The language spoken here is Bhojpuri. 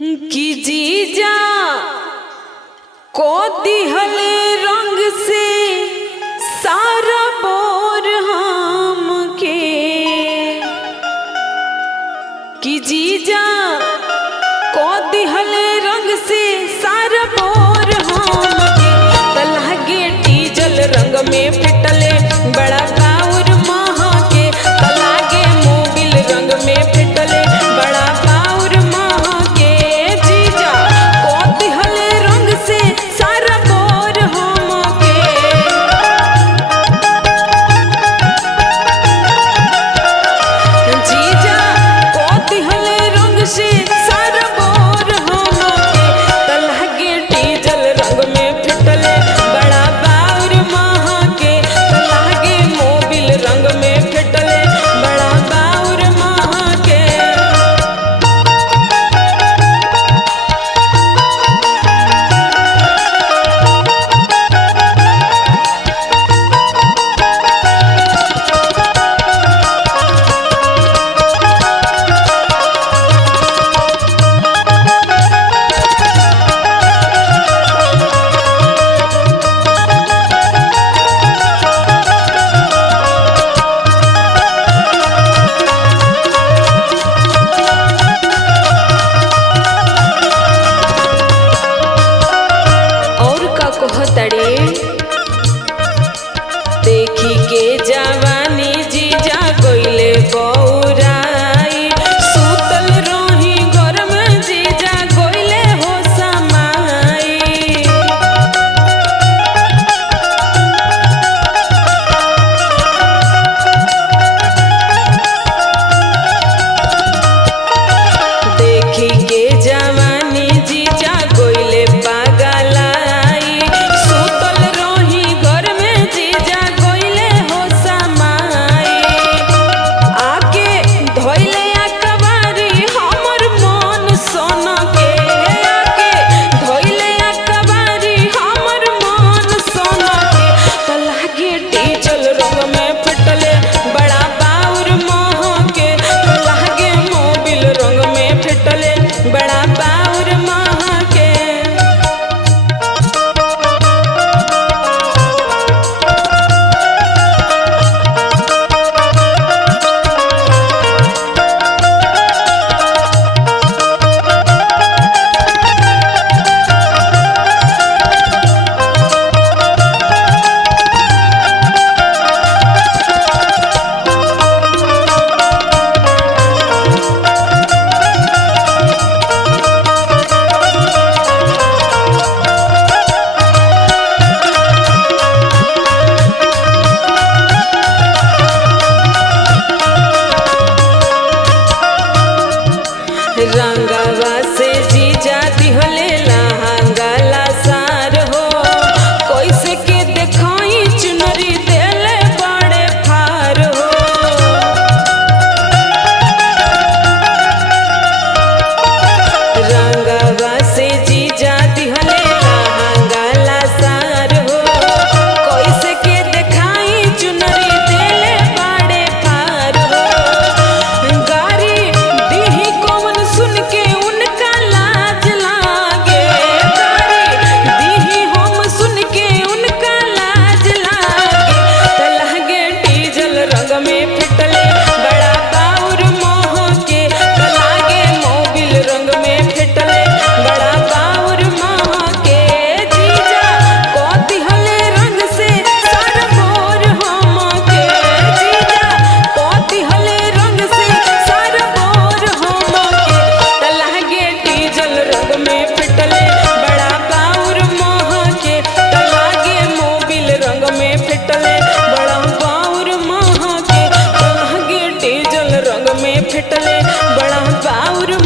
कि जीजा को दिहले रंग से सारा बोर हम के, कि जीजा को दिहले रंग से सारा बोर हम के, तलागे डीजल रंग में फिटले बड़ा बाउर महा के, तलागे मोबिल रंग में फिटले बड़ा बाउर महा के, जीजा को दिहले रंग से सारा बोर हम के। जीजा को दिहले रंग से सारा बोर हम के, तलागे डीजल रंग में फिटले बड़ा बाउर महा के, तलागे मोबिल रंग में फिटले बड़ा बाउर महा के। और का कहतड़े देखी के जवानी जीजा कोइले बौराई, सुतल रही घर में जीजा कोइले हो समाई। देखी के जवानी जीजा कोइले पागलाई, सुतल रही घर में जीजा कोइले हो समाई। आके धोइले अकबारी हमर मन सोन के, आके धोइले अकबारी हमर मन सोन के, तलागे डीजल रंग में फिटले बड़ा बाउर महा के, तलागे मोबिल रंग में फिटले बड़ा बाउर महा के। रंगवा से जीजा दिहले लहंगा सार हो, कैसे के देखाई चुनरी देले बड़े फार हो। रंगवा से जीजा दिहले लहंगा सार हो, कैसे के देखाई चुनरी देले बड़े फार हो। गारी दीही कौन सुन के उनका लाज लागे, गारी दीही हम सुन के उनका लाज लागे, तलागे डीजल रंग में फिटले बड़ा बाउर महा के, तलागे मोबिल रंग में फिटले बड़ा बाउर महा के, जीजा को दिहले रंग से सारा बोर हम के, जीजा को दिहले रंग से सारा बोर हम के, तलागे डीजल रंग में फिटले बड़ा बाउर महा के, तलागे मोबिल रंग में फिटले बड़ा बाउर महा के, तलागे डीजल रंग में फिटले बड़ा बाउर